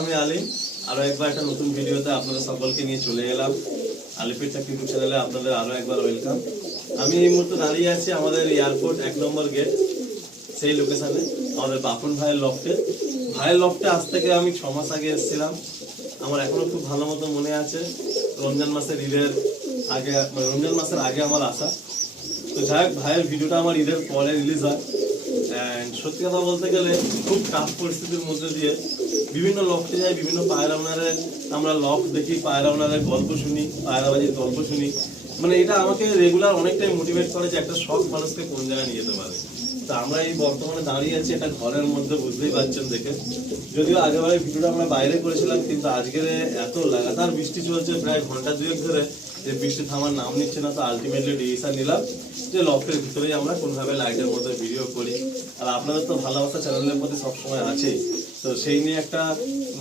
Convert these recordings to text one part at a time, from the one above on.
আমি আলিম। আরও একবার একটা নতুন ভিডিওতে আপনাদের সকলকে নিয়ে চলে এলাম। আলিপির চাকরি ইউটিউব চ্যানেলে আপনাদের আরও একবার ওয়েলকাম আমি এই মুহূর্তে দাঁড়িয়ে আছি আমাদের এয়ারপোর্ট এক নম্বর গেট সেই লোকেশনে আমাদের বাপন ভাইয়ের লফটে ভাইয়ের লফটে আজ থেকে আমি ছ মাস আগে এসেছিলাম। আমার এখনও খুব ভালো মতো মনে আছে। রমজান মাসের ঈদের আগে মানে রমজান মাসের আগে আমার আসা তো যাই হোক, ভাইয়ের ভিডিওটা আমার ঈদের পরে রিলিজ হয়। অ্যান্ড সত্যি কথা বলতে গেলে খুব টাফ পরিস্থিতির মধ্যে দিয়ে বিভিন্ন লফটে যাই, বিভিন্ন পায়রা ওনারে আমরা লফ দেখি, পায়রা ওনারের গল্প শুনি, পায়রাবাজির গল্প শুনি। মানে এটা আমাকে রেগুলার অনেকটাই মোটিভেট করে যে একটা শখ মানুষকে কোন জায়গায় নিয়ে যেতে পারে। তা আমরা এই বর্তমানে দাঁড়িয়ে আছি একটা ঘরের মধ্যে, বুঝতেই পারছেন দেখে। যদিও আগেবারে ভিডিওটা আমরা বাইরে করেছিলাম, কিন্তু আজকের এত লাগাতার বৃষ্টি চলছে প্রায় ঘণ্টা দুয়েক ধরে, যে বৃষ্টি থামার নাম নিচ্ছে না, তো আলটিমেটলি ডিসিশন নিলাম যে লফটের ভিতরেই আমরা কোনোভাবে লাইটের মধ্যে ভিডিও করি। আর আপনাদের তো ভালোবাসা চ্যানেলের মধ্যে সবসময় আছে তো সেই নিয়ে একটা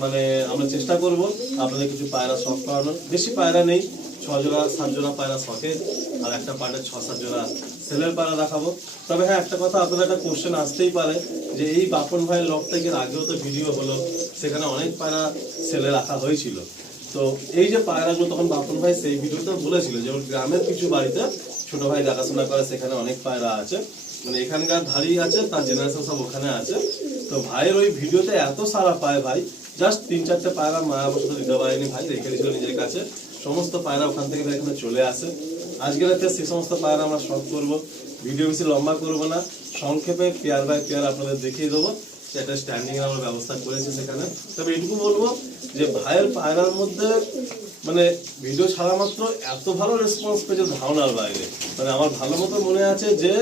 মানে আমরা চেষ্টা করব আপনাদের কিছু পায়রা শখ করানোর। বেশি পায়রা নেই ছ জোড়া সাত জোড়া পায়রা শখে আর একটা পায়রা ছ সাত জোড়া সেলের পায়রা দেখাবো। তবে হ্যাঁ একটা কথা, আপনাদের একটা কোশ্চেন আসতেই পারে যে এই বাপন ভাইয়ের লক থেকে আগেও তো ভিডিও হলো, সেখানে অনেক পায়রা সেলে রাখা হয়েছিল। তো এই যে পায়রাগুলো তখন বাপন ভাই সেই ভিডিওতে বলেছিল যেমন গ্রামের কিছু বাড়িতে ছোট ভাই দেখাশোনা করে, সেখানে অনেক পায়রা আছে। মানে এখানকার ধাড়ি আছে, তার জেনারেশন সব ওখানে আছে। তো ভাইয়ের ওই ভিডিওতে এত সারা পায় ভাই জাস্ট তিন চারটে পায়রা মায়া বসত দিতে পারেনি ভাই রেখে দিয়েছিল নিজের কাছে। সমস্ত পায়রা ওখান থেকে এখানে চলে আসে। আজকে রাতে সে সমস্ত পায়রা আমরা শখ করব। ভিডিও বেশি লম্বা করব না। সংক্ষেপে পেয়ার বাই পেয়ার আপনাদের দেখিয়ে দেবো। একটা স্ট্যান্ডিং আমরা ব্যবস্থা করেছি সেখানে। তবে এটুকু বলব যে ভাইয়ের পায়রার মধ্যে মানে ভিডিও ছাড়া মাত্র এত ভালো রেসপন্স পেয়েছে ধারণার বাইরে। মানে আমার ভালো মতো মনে আছে যে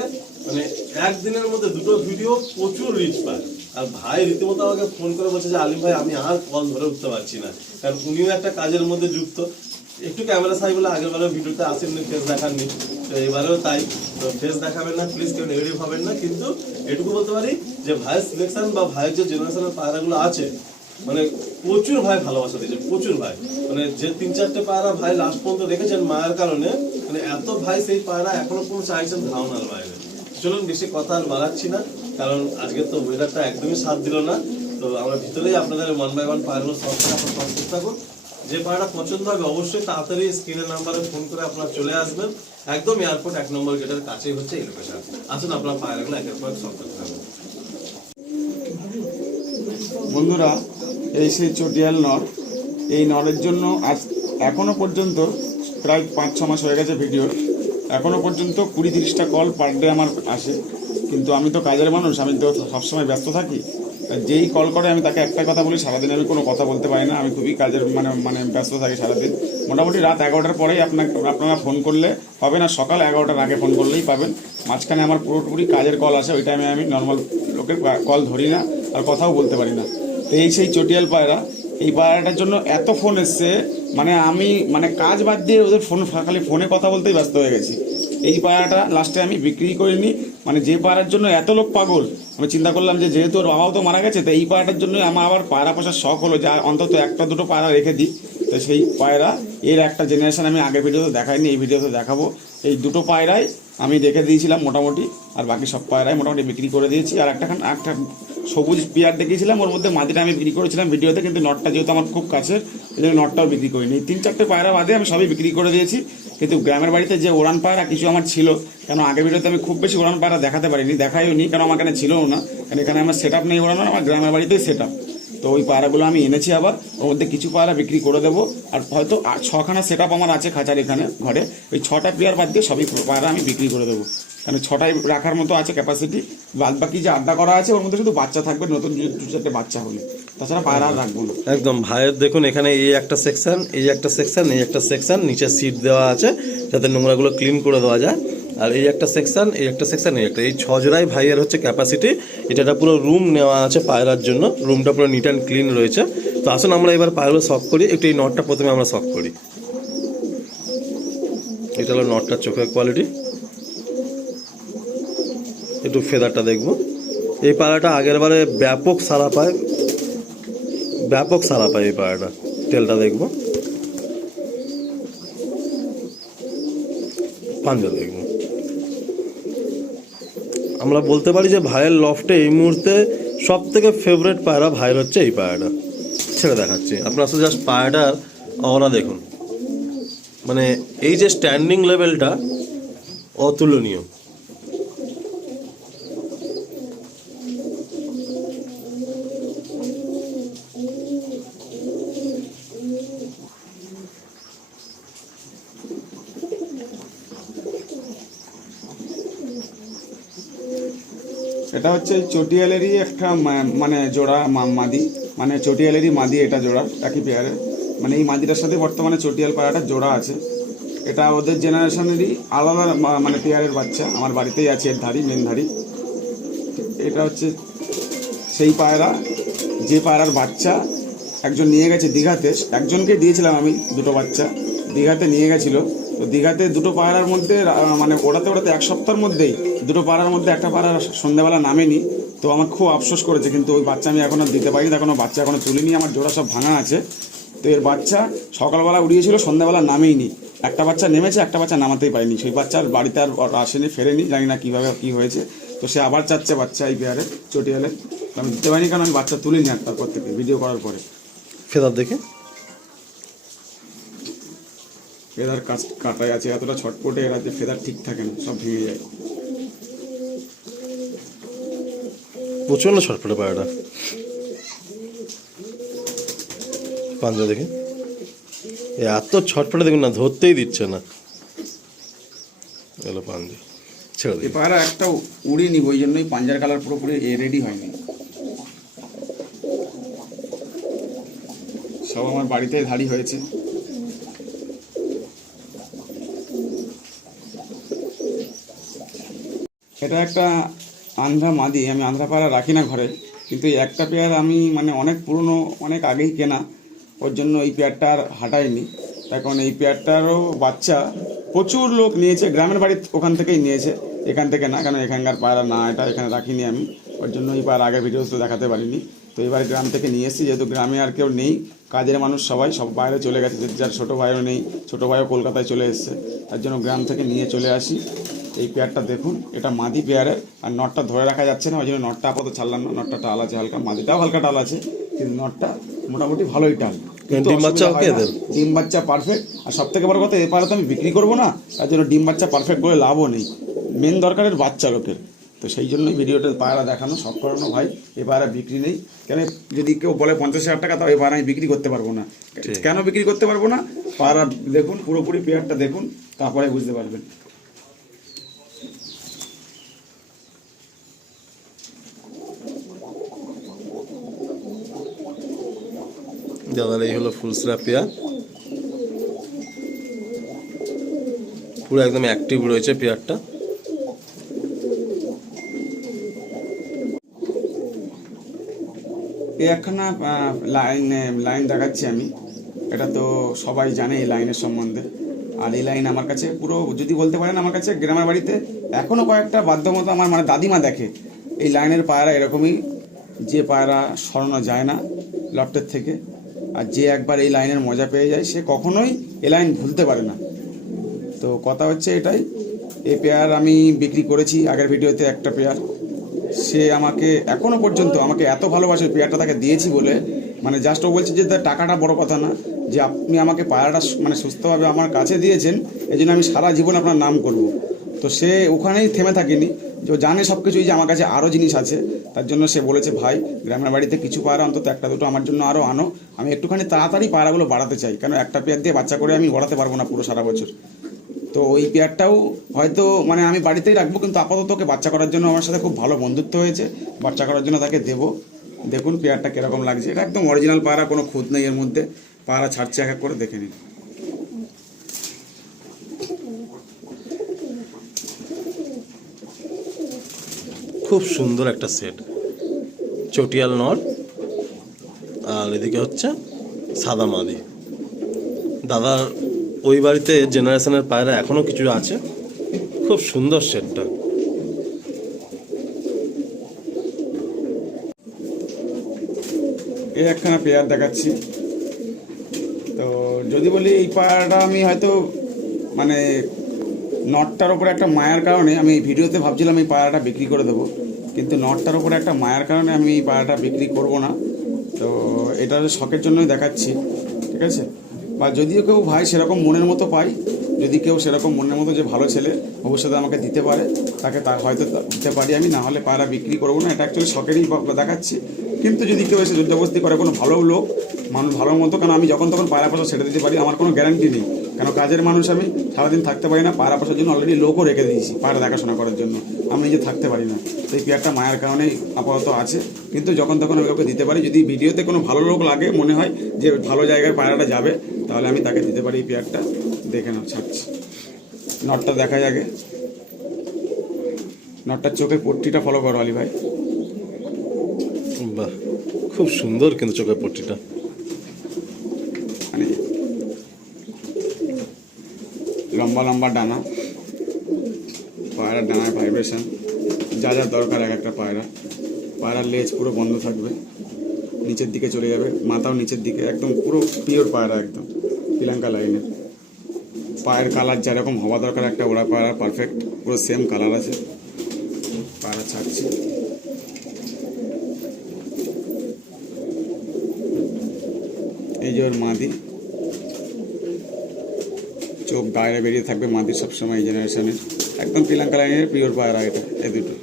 মানে একদিনের মধ্যে দুটো ভিডিও প্রচুর রিচ পায়। আর ভাই রীতিমতো আমাকে ফোন করে বলছে যে, আলিম ভাই, আমি আর কল ধরে উঠতে পারছি না। কারণ উনিও একটা কাজের মধ্যে যুক্ত। একটু ক্যামেরা সাই বলে আগের বারেও ভিডিওতে আসেননি ফেস দেখাননি। তো এবারেও তাই। তো ফেস দেখাবেন না প্লিজ কেউ নেগেটিভ হবেন না। কিন্তু এটুকু বলতে পারি যে, ভাইয়ের সিলেকশন বা ভাইয়ের যে জেনারেশনের পায়রাগুলো আছে মানে প্রচুর ভাই ভালোবাসা দিয়েছে, প্রচুর ভাই। মানে যে তিন চারটে পায়রা ভাই লাস্ট পর্যন্ত রেখেছেন মায়ের কারণে মানে এত ভাই সেই পায়রা এখনও কোনো চাইছেন ধারণার বাইরে। চলুন বেশি কথা আর বাড়াচ্ছি না। কারণ আজকে তো ওয়েদারটা একদমই সাথ দিল না। তো আমরা ভিতরেই আপনাদের ওয়ান বাই ওয়ান পায়রাগুলো সব থেকে আপনার সব চেষ্টা করুন যে পায়রাটা পছন্দ হবে অবশ্যই তাড়াতাড়ি স্ক্রিনের নাম্বারে ফোন করে আপনারা চলে আসবেন। একদম এয়ারপোর্ট এক নম্বর গেটের কাছেই হচ্ছে এই লোকেশন আসুন, আপনার পায়রাগুলো একের পর সব করতে হবে বন্ধুরা, এই সেই চটিয়াল নর এই নরের জন্য আজ এখনও পর্যন্ত প্রায় পাঁচ ছ মাস হয়ে গেছে ভিডিও এখনও পর্যন্ত কুড়ি তিরিশটা কল পার ডে আমার আসে। কিন্তু আমি তো কাজের মানুষ, আমি তো সবসময় ব্যস্ত থাকি। যেই কল করে, আমি তাকে একটা কথা বলি, সারাদিন আমি কোনো কথা বলতে পারি না। আমি খুবই কাজের মানে মানে ব্যস্ত থাকি সারাদিন। মোটামুটি রাত এগারোটার পরেই আপনাকে, আপনারা ফোন করলে পাবেন, আর সকাল এগারোটার আগে ফোন করলেই পাবেন। মাঝখানে আমার পুরোপুরি কাজের কল আসে, ওই টাইমে আমি নর্মাল লোকের কল ধরি না, আর কথাও বলতে পারি না। তো এই সেই চটিয়াল পায়রা, এই পায়রাটার জন্য এত ফোন এসছে মানে আমি মানে কাজ বাদ দিয়ে ওদের ফোন, খালি ফোনে কথা বলতেই ব্যস্ত হয়ে গেছি। এই পায়রাটা লাস্টে আমি বিক্রি করিনি। মানে যে পায়রার জন্য এত লোক পাগল, আমি চিন্তা করলাম যে যেহেতু ওর বাবাও তো মারা গেছে, তো এই পায়রাটার জন্য আমার আবার পায়রা পোষার শখ হলো যা অন্তত একটা দুটো পায়রা রেখে দিই। তো সেই পায়রা, এর একটা জেনারেশন আমি আগের ভিডিওতে দেখাইনি, এই ভিডিওতে দেখাবো। এই দুটো পায়রাই আমি রেখে দিয়েছিলাম মোটামুটি, আর বাকি সব পায়রাই মোটামুটি বিক্রি করে দিয়েছি। আর একটা একটা সবুজ পেয়ার দেখিয়েছিলাম, ওর মধ্যে মাদিটা আমি বিক্রি করেছিলাম ভিডিওতে, কিন্তু নটটা যেহেতু আমার খুব কাছের, এই জন্য নটটাও বিক্রি করিনি। তিন চারটে পায়রা বাদে আমি সবই বিক্রি করে দিয়েছি। কিন্তু গ্রামের বাড়িতে যে ওড়ান পায়রা কিছু আমার ছিল, কেন আগের ভিডিওতে আমি খুব বেশি ওড়ান পায়রা দেখাতে পারিনি, দেখাইও নি, কেন আমার এখানে ছিলও না। কারণ এখানে আমার সেট আপ নেই ওড়ানোর, আমার গ্রামের বাড়িতেই সেট আপ তো ওই পায়রাগুলো আমি এনেছি আবার, ওর মধ্যে কিছু পায়রা বিক্রি করে দেবো। আর হয়তো ছখানা সেট আমার আছে খাঁচার এখানে, ঘরে। ওই ছটা পেয়ার বাদ দিয়ে সবই পায়রা আমি বিক্রি করে দেবো। কারণ ছটাই রাখার মতো আছে ক্যাপাসিটি বাদ বাকি যে আড্ডা করা আছে, ওর মধ্যে শুধু বাচ্চা থাকবে, নতুন দু চারটে বাচ্চা হলে তাছাড়া পায়রা আর রাখব না। একদম, ভাইয়ের দেখুন, এখানে এই একটা সেকশন এই একটা সেকশন এই একটা সেকশন নিচে সিট দেওয়া আছে, যাতে নোংরাগুলো ক্লিন করে দেওয়া যায়। আর এই একটা সেকশন এই একটা সেকশন এই একটা। এই ছ জোড়াই ভাইয়ের হচ্ছে ক্যাপাসিটি এটা একটা পুরো রুম নেওয়া আছে পায়রার জন্য। রুমটা পুরো নিট অ্যান্ড ক্লিন রয়েছে। তো আসুন আমরা এবার পায়রাগুলো শখ করি। একটু এই নটটা প্রথমে আমরা শখ করি। এটা হলো নটটার চোখের কোয়ালিটি একটু ফেদারটা দেখব। এই পায়রাটা আগের বারে ব্যাপক সারা পায়। ব্যাপক সারা পায় এই পায়রাটা। তেলটা দেখব। পাঞ্জা দেখব। আমরা বলতে পারি যে ভাইয়ের লফটে এই মুহূর্তে সব থেকে ফেভারেট পায়রা ভাইয়ের হচ্ছে এই পায়রাটা। ছেড়ে দেখাচ্ছি। আপনার সাথে জাস্ট পায়রাটার অরা দেখুন। মানে এই যে স্ট্যান্ডিং লেভেলটা অতুলনীয় এটা হচ্ছে চটিয়ালেরই একটা মানে জোড়া মাদি। মানে চটিয়ালেরই মাদি এটা জোড়া, একই পেয়ারে মানে এই মাদিটার সাথে বর্তমানে চটিয়াল পায়রাটা জোড়া আছে। এটা ওদের জেনারেশনেরই আলাদা মানে পেয়ারের বাচ্চা। আমার বাড়িতেই আছে এর ধারি মেন ধারি এটা হচ্ছে সেই পায়রা, যে পায়রার বাচ্চা একজন নিয়ে গেছে দীঘাতে। একজনকে দিয়েছিলাম আমি দুটো বাচ্চা। দীঘাতে নিয়ে গেছিল। তো দীঘাতে দুটো পায়রার মধ্যে মানে ওড়াতে ওড়াতে এক সপ্তাহের মধ্যেই দুটো পায়রার মধ্যে একটা পায়রা সন্ধ্যাবেলা নামেনি। তো আমার খুব আফসোস করেছে, কিন্তু ওই বাচ্চা আমি এখনও দিতে পারিনি এখনও বাচ্চা এখনও তুলিনি, আমার জোড়া সব ভাঙা আছে। তো এর বাচ্চা সকালবেলা উড়িয়েছিল, সন্ধ্যাবেলা নামেইনি। একটা বাচ্চা নেমেছে, একটা বাচ্চা নামাতেই পারেনি। সেই বাচ্চা আর বাড়িতে আর আসেনি, ফেরেনি, জানি না কীভাবে কী হয়েছে। তো সে আবার চাচ্ছে বাচ্চা এই পেয়ারে চটিয়ালে। আমি দিতে পারিনি, কারণ আমি বাচ্চা তুলিনি আর তারপর থেকে ভিডিও করার পরে। ফেদার দেখে? ফেদার কাটাই আছে এতটা ছটপটে এরা যে ফেদার ঠিক থাকে না সব ভেঙে যায়। প্রচণ্ড ছটফটে পায়রাটা। পাঞ্জা দেখে। এ এত ছটফটে দেখুন না ধরতেই দিচ্ছে না। এলো পাঞ্জা। ছেড়ে দিই। পায়রা একটা উড়িনি ওই জন্যই পাঞ্জার কালার পুরোপুরি এ রেডি হয়নি। সব আমার বাড়িতে ধাড়ি হয়েছে। এটা একটা আন্ধ্রা মাদি, আমি আন্ধ্রা পায়রা রাখি না ঘরে। কিন্তু এই একটা পেয়ার আমি মানে অনেক পুরনো, অনেক আগেই কেনা। ওর জন্য এই পেয়ারটা আর হাঁটাইনি। এখন এই পেয়ারটারও বাচ্চা। প্রচুর লোক নিয়েছে, গ্রামের বাড়ি ওখান থেকেই নিয়েছে। এখান থেকে না কারণ এখানকার পায়রা না, এটা এখানে রাখিনি আমি। ওর জন্য এই পায়রা আগের ভিডিওস তো দেখাতে পারিনি। তো এবার গ্রাম থেকে নিয়ে এসেছি, যেহেতু গ্রামে আর কেউ নেই, কাজের মানুষ সবাই, সব বাইরে চলে গেছে। যার ছোটো ভাইও নেই, ছোটো ভাইও কলকাতায় চলে এসেছে। তার জন্য গ্রাম থেকে নিয়ে চলে আসি। এই পেয়ারটা দেখুন এটা মাদি পেয়ারের আর নটটা ধরে রাখা যাচ্ছে না ওই জন্য নটটা আপাতত ছাড়লাম না নটটা টাল আছে হালকা মাদিটাও হালকা টাল আছে কিন্তু নটটা মোটামুটি ভালোই টাল। ডিম বাচ্চা ওকে ডিম বাচ্চা পারফেক্ট আর সব থেকে বড় কথা এপারে তো আমি বিক্রি করব না তার জন্য ডিম বাচ্চা পারফেক্ট করে লাভও নেই। মেন দরকারের বাচ্চা লোকের। তো সেই জন্যই ভিডিওটা পায়রা দেখানো সব করানো ভাই এ পায়রা বিক্রি নেই। কেন যদি কেউ বলে পঞ্চাশ হাজার টাকা তাও এ পায়রা আমি বিক্রি করতে পারব না। কেন বিক্রি করতে পারব না? পায়রা দেখুন পুরোপুরি পেয়ারটা দেখুন তারপরে বুঝতে পারবেন। দাদার এই হলো ফুল স্ল্যাপ পেয়ার পুরো একদম অ্যাক্টিভ রয়েছে পেয়ারটা। আহ, লাইন লাইন দেখাচ্ছি আমি। এটা তো সবাই জানে এই লাইনের সম্বন্ধে। আর এই লাইন আমার কাছে পুরো যদি বলতে পারেন আমার কাছে গ্রামের বাড়িতে এখনও কয়েকটা বাধ্যমতো আমার মানে দাদিমা দেখে। এই লাইনের পায়রা এরকমই। যে পায়রা সরানো যায় না লফটের থেকে। আর যে একবার এই লাইনের মজা পেয়ে যায়, সে কখনোই এ লাইন ভুলতে পারে না। তো কথা হচ্ছে এটাই এই পেয়ার আমি বিক্রি করেছি, আগের ভিডিওতে একটা পেয়ার। সে আমাকে এখনও পর্যন্ত আমাকে এত ভালোবাসে, পেয়ারটা তাকে দিয়েছি বলে মানে জাস্ট ও বলছে যে তার টাকাটা বড় কথা না, যে আপনি আমাকে পায়রাটা মানে সুস্থভাবে আমার কাছে দিয়েছেন এই জন্য আমি সারা জীবন আপনার নাম করব। তো সে ওখানেই থেমে থাকেনি, যে জানে সব কিছুই যে আমার কাছে আরও জিনিস আছে। তার জন্য সে বলেছে, ভাই, গ্রামের বাড়িতে কিছু পায়রা অন্তত একটা দুটো আমার জন্য আরও আনো। আমি একটুখানি তাড়াতাড়ি পায়রাগুলো বাড়াতে চাই। কেন একটা পেয়ার দিয়ে বাচ্চা করে আমি ওড়াতে পারব না পুরো সারা বছর? তো ওই পেয়ারটাও হয়তো মানে আমি বাড়িতেই রাখব, কিন্তু আপাতত ওকে বাচ্চা করার জন্য আমার সাথে খুব ভালো বন্ধুত্ব হয়েছে। বাচ্চা করার জন্য তাকে দেবো। দেখুন পেয়ারটা কীরকম লাগছে। এটা একদম অরিজিনাল পায়রা কোনো খুঁত নেই এর মধ্যে। পায়রা ছাড়ছে এক এক করে, দেখে নিন। খুব সুন্দর একটা সেট চটিয়াল নট আর এদিকে হচ্ছে সাদা মাদি। দাদার ওই বাড়িতে জেনারেশনের পায়রা এখনও কিছু আছে? খুব সুন্দর সেটটা এই একখানা পেয়ার দেখাচ্ছি। তো যদি বলি এই পায়রাটা আমি হয়তো মানে নটটার ওপরে একটা মায়ার কারণে আমি এই ভিডিওতে ভাবছিলাম এই পায়রাটা বিক্রি করে দেবো, কিন্তু নটটার ওপরে একটা মায়ার কারণে আমি এই পায়রাটা বিক্রি করব না। তো এটা শখের জন্যই দেখাচ্ছি, ঠিক আছে? বা যদিও কেউ ভাই সেরকম মনের মতো পাই যদি কেউ সেরকম মনের মতো যে ভালো ছেলে ভবিষ্যতে আমাকে দিতে পারে, তাকে তা হয়তো দিতে পারি আমি, না হলে পায়রা বিক্রি করব না, এটা অ্যাকচুয়ালি শখেরই দেখাচ্ছি। কিন্তু যদি কেউ এসে জবরদস্তি করে কোনো ভালো লোক, মানুষ ভালো মতো, কারণ আমি যখন তখন পায়রা পোষা ছেড়ে দিতে পারি, আমার কোনো গ্যারান্টি নেই। কেন কাজের মানুষ আমি সারাদিন থাকতে পারি না পায়রা পোষার জন্য অলরেডি লোকও রেখে দিয়েছি পায়রা দেখাশোনা করার জন্য। আমি নিজে থাকতে পারি না। তো এই পেয়ারটা মায়ের কারণেই আপাতত আছে। কিন্তু যখন তখন আমি ওকে দিতে পারি যদি ভিডিওতে কোনো ভালো লোক লাগে মনে হয় যে ভালো জায়গায় পায়রাটা যাবে তাহলে আমি তাকে দিতে পারি এই পেয়ারটা দেখে নাও ছাড়ছি। নটটা দেখা যাবে নটটার চোখের পট্টিটা ফলো করো আলী ভাই। বাহ খুব সুন্দর কিন্তু চোখের পট্টিটা। মানে লম্বা লম্বা ডানা। পায়রার ডানায় ভাইব্রেশন যা যা দরকার এক একটা পায়রা। পায়রার লেজ পুরো বন্ধ থাকবে। নিচের দিকে চলে যাবে। মাথাও নিচের দিকে। একদম পুরো পিওর পায়রা একদম। শ্রীলঙ্কা লাইনের পায়ের কালার যেরকম হওয়া দরকার একটা ওরা পায়রা পারফেক্ট পুরো সেম কালার আছে। পায়রা ছাড়ছি। এই যে ওর মাদি। চোখ বাইরে বেরিয়ে থাকবে মাদির সবসময় এই জেনারেশনের একদম শ্রীলঙ্কা লাইনের পিওর পায়রা এটা এই দুটো।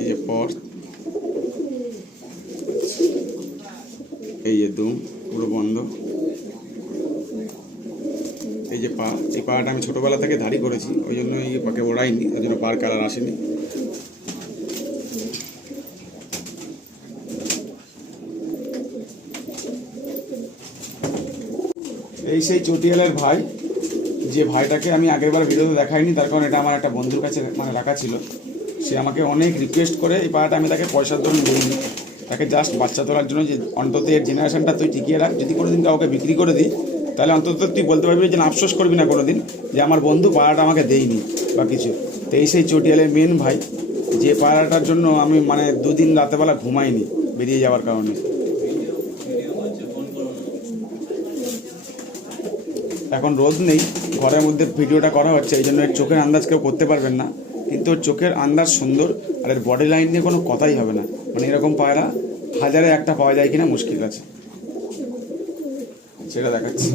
এই যে পর। এই যে দুম, পুরো বন্ধ। এই যে পা, এই পাটা আমি ছোটবেলা থেকে ধারি করেছি, ওই জন্য এই পাকে ওড়াইনি, ওই জন্য পার কালার আসেনি। এই সেই চটিয়ালের ভাই, যে ভাইটাকে আমি আগেরবার ভিডিওতে দেখাইনি, তার কারণ এটা আমার একটা বন্ধুর কাছে মানে রাখা ছিল। সে আমাকে অনেক রিকোয়েস্ট করে, এই পাড়াটা আমি তাকে পয়সার জন্য দিইনি। তাকে জাস্ট বাচ্চা তোলার জন্য যে অন্তত এর জেনারেশনটা তুই টিকিয়ে রাখ, যদি কোনোদিন কাউকে বিক্রি করে দিই, তাহলে অন্তত তুই বলতে পারবি যে আফসোস করবি না কোনোদিন যে আমার বন্ধু পাড়াটা আমাকে দেয়নি বা কিছু। তো এই সেই চটিয়ালের মেন ভাই, যে পাড়াটার জন্য আমি মানে দুদিন রাতেবেলা ঘুমাইনি বেরিয়ে যাওয়ার কারণে। এখন রোদ নেই, ঘরের মধ্যে ভিডিওটা করা হচ্ছে, এই জন্য এর চোখের আন্দাজ কেউ করতে পারবেন না। কিন্তু ওর চোখের আন্দাজ সুন্দর, আর এর বডি লাইন নিয়ে কোনো কথাই হবে না। মানে এরকম পায়রা হাজারে একটা পাওয়া যায় কিনা মুশকিল আছে। সেটা দেখাচ্ছি।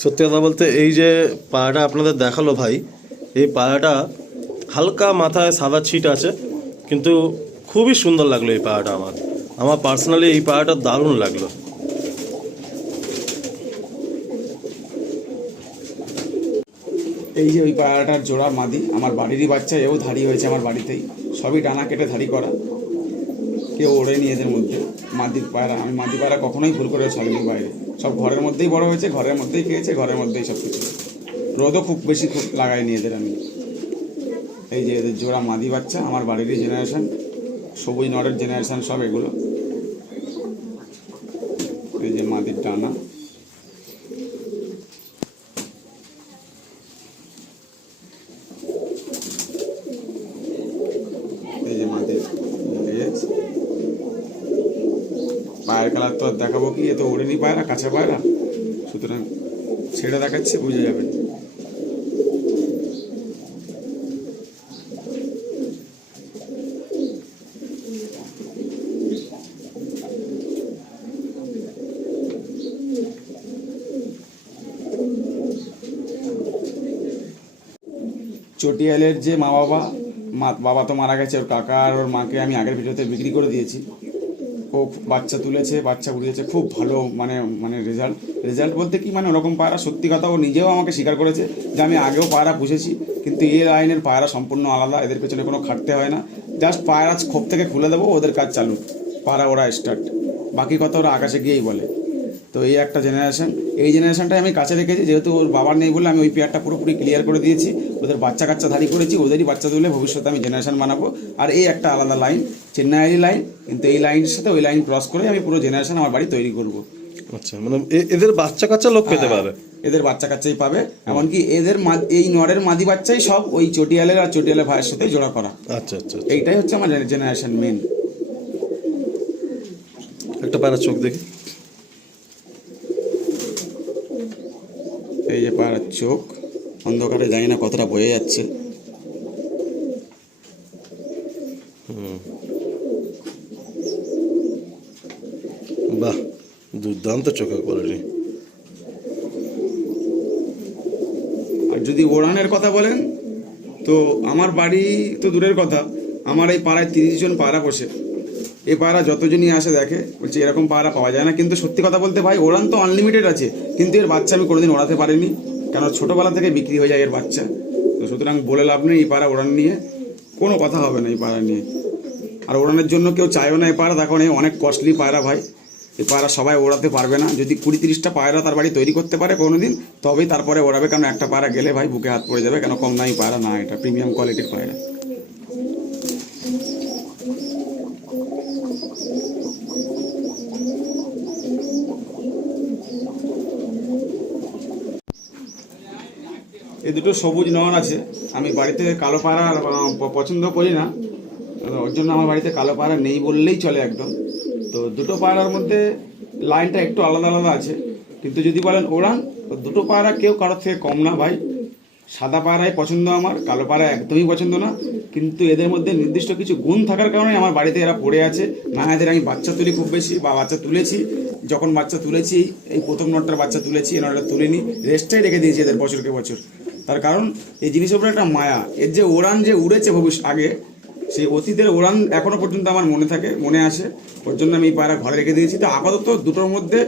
সত্যি কথা বলতে এই যে পাড়াটা আপনাদের দেখাল ভাই, এই পায়রাটা হালকা মাথায় সাদা ছিট আছে, কিন্তু খুবই সুন্দর লাগল এই পাড়াটা আমার। আমার পার্সোনালি এই পাড়াটা দারুণ লাগল। এই যে ওই পায়রাটার জোড়া মাদি, আমার বাড়িরই বাচ্চা, এও ধারি হয়েছে আমার বাড়িতেই। সবই ডানা কেটে ধারি করা। কেউ ওড়ে ওড়েনি এদের মধ্যে। মাদির পায়রা আমি মাদি পায়রা কখনোই ভুল করে ছাড়িনি বাইরে। সব ঘরের মধ্যেই বড় হয়েছে, ঘরের মধ্যেই খেয়েছে, ঘরের মধ্যেই সব কিছু। রোদও খুব বেশি খুব লাগাইনি এদের আমি। এই যে এদের জোড়া মাদি বাচ্চা, আমার বাড়িরই জেনারেশান সবুজ নরের জেনারেশান সব এগুলো। এই যে মাদির ডানা এই যে মাদের লেজ পায়ের কালার তো আর দেখাবো কি এ তো ওড়েনি পায়রা, কাঁচা পায়রা। সুতরাং সেটা দেখাচ্ছে, বুঝে যাবেন চটিয়ালের যে মা বাবা মা বাবা তো মারা গেছে, ওর কাকা আর ওর মাকে আমি আগের ভিডিওতে বিক্রি করে দিয়েছি। ও বাচ্চা তুলেছে, বাচ্চা বুঝেছে, খুব ভালো মানে মানে রেজাল্ট রেজাল্ট বলতে কি মানে ওরকম পায়রা সত্যি কথা ও নিজেও আমাকে স্বীকার করেছে যে আমি আগেও পায়রা পুষেছি, কিন্তু এই লাইনের পায়রা সম্পূর্ণ আলাদা, এদের পেছনে কোনো খাটতে হয় না। জাস্ট পায়রা খোপ থেকে খুলে দেবো, ওদের কাজ চালু। পায়রা ওরা স্টার্ট বাকি কথা ওরা আকাশে গিয়েই বলে। তো এই একটা জেনারেশন এই জেনারেশনটাই আমি কাছে রেখেছি। যেহেতু ওর বাবার নেই বলে আমি ওই পেয়ারটা পুরোপুরি ক্লিয়ার করে দিয়েছি। ওদের বাচ্চা কাচ্চা ধারি করেছি ওদেরই বাচ্চা তুলে ভবিষ্যতে আমি জেনারেশন বানাবো। আর এই একটা আলাদা লাইন চেন্নাইয়েরই লাইন কিন্তু এই লাইনের সাথে ওই লাইন ক্রস করে আমি পুরো জেনারেশন আমার বাড়ি তৈরি করব। আচ্ছা মানে এদের বাচ্চা কাচ্চা লোক পেতে পারে। এদের বাচ্চা কাচ্চাই পাবে। এমনকি এদের মা- এই নরের মাদি বাচ্চাই সব ওই চটিয়ালের আর চটিয়ালের ভাইয়ের সাথে জোড়া করা। আচ্ছা আচ্ছা এইটাই হচ্ছে আমার জেনারেশন মেন একটা পায়রা চোখ দেখি। এই যে পাড়ার চোখ অন্ধকারে জানি না কতটা বয়ে যাচ্ছে। বাহ দুর্দান্ত চোখে কোয়ালিটি আর যদি ওড়ানের কথা বলেন তো আমার বাড়ি তো দূরের কথা আমার এই পাড়ায় তিরিশ জন পাড়া বসে। এই পাড়া যতজনই আসে দেখে বলছে এরকম পাড়া পাওয়া যায় না কিন্তু সত্যি কথা বলতে ভাই ওড়ান তো আনলিমিটেড আছে। কিন্তু এর বাচ্চা আমি কোনোদিন ওড়াতে পারিনি কেন ছোটোবেলা থেকে বিক্রি হয়ে যায় এর বাচ্চা। তো সুতরাং বলে লাভ নেই এই পায়রা ওড়ান নিয়ে কোনো কথা হবে না এই পাড়া নিয়ে। আর ওড়ানোর জন্য কেউ চায়ও না এই পায়রা দেখো না, অনেক কস্টলি পায়রা ভাই। এই পায়রা সবাই ওড়াতে পারবে না। যদি কুড়ি তিরিশটা পায়রা তার বাড়ি তৈরি করতে পারে কোনো দিন তবেই তারপরে ওড়াবে। কারণ একটা পায়রা গেলে ভাই বুকে হাত পড়ে যাবে কেন কম দামি পায়রা না এটা প্রিমিয়াম কোয়ালিটির পায়রা। এই দুটো সবুজ নর আছে। আমি বাড়িতে কালো আর, পছন্দ করি না। ওর জন্য আমার বাড়িতে কালো পায়রা নেই বললেই চলে একদম। তো দুটো পায়রার মধ্যে লাইনটা একটু আলাদা আলাদা আছে। কিন্তু যদি বলেন ওড়ান তো দুটো পায়রা কেউ কারোর থেকে কম না ভাই। সাদা পায়রাই পছন্দ আমার কালো পায়রা একদমই পছন্দ না। কিন্তু এদের মধ্যে নির্দিষ্ট কিছু গুণ থাকার কারণে আমার বাড়িতে এরা পড়ে আছে। না এদের আমি বাচ্চা তুলি খুব বেশি বা বাচ্চা তুলেছি। যখন বাচ্চা তুলেছি এই প্রথম নটটার বাচ্চা তুলেছি এই নটটা তুলিনি। রেস্টটাই রেখে দিয়েছি এদের বছরকে বছর। তার কারণ এই জিনিসের উপরে একটা মায়া। এর যে ওড়ান যে উড়েছে ভবিষ্যৎ আগে, সেই অতীতের ওড়ান এখনও পর্যন্ত আমার মনে থাকে, মনে আসে। ওর জন্য আমি এই পায়রা ঘরে রেখে দিয়েছি। তো আপাতত দুটোর মধ্যে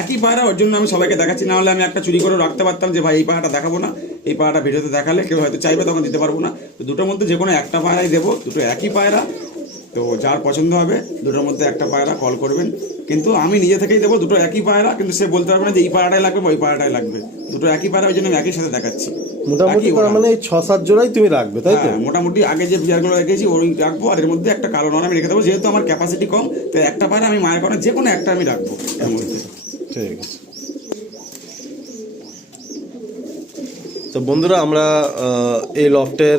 একই পায়রা, ওর জন্য আমি সবাইকে দেখাচ্ছি। না হলে আমি একটা চুরি করে রাখতে পারতাম যে, ভাই, এই পায়রাটা দেখাবো না। এই পায়রাটা ভিডিওতে দেখালে কেউ হয়তো চাইবে, তখন দিতে পারব না। তো দুটোর মধ্যে যে কোনো একটা পায়রাই দেবো, দুটো একই পায়রা। তো যার পছন্দ হবে, দুটোর মধ্যে একটা পায়রা কল করবেন। কিন্তু আমি নিজে থেকেই দেবো দুটো একই পায়রা, কিন্তু সে বলতে পারবে না যে, এই পায়রাটাই লাগবে বা ওই পায়রাটাই লাগবে। দুটো একই পায়রা, ওই জন্য আমি একই সাথে দেখাচ্ছি। মোটামুটি। মানে ছ সাত জোড়াই তুমি রাখবে তাই তো? হ্যাঁ, মোটামুটি আগে যে বিয়ারগুলো রেখেছি ওই রাখব আর এর মধ্যে একটা কালো নর আমি রেখে দেবো যেহেতু আমার ক্যাপাসিটি কম তো একটা পায়রা আমি মায়ের কারণে যে কোনো একটা আমি রাখব এর মধ্যে। ঠিক আছে। তো বন্ধুরা আমরা এই লফটের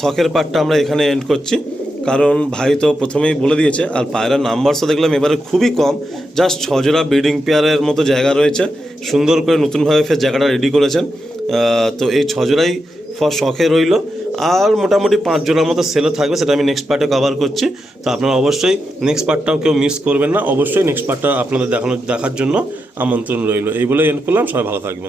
শখের পার্টটা আমরা এখানে এন্ড করছি। কারণ ভাই তো প্রথমেই বলে দিয়েছে আর পায়রার নাম্বারসও দেখলাম এবারে খুবই কম। জাস্ট ছজোড়া ব্রিডিং পেয়ারের মতো জায়গা রয়েছে। সুন্দর করে নতুনভাবে ফের জায়গাটা রেডি করেছেন। তো এই ছজোড়াই ফর শখে রইল। আর মোটামুটি পাঁচ জোড়ার মতো সেলও থাকবে, সেটা আমি নেক্সট পার্টে কভার করছি। তো আপনারা অবশ্যই নেক্সট পার্টটাও কেউ মিস করবেন না। অবশ্যই নেক্সট পার্টটা আপনাদের দেখানো দেখার জন্য আমন্ত্রণ রইল। এই বলে এন্ড করলাম। সবাই ভালো থাকবেন।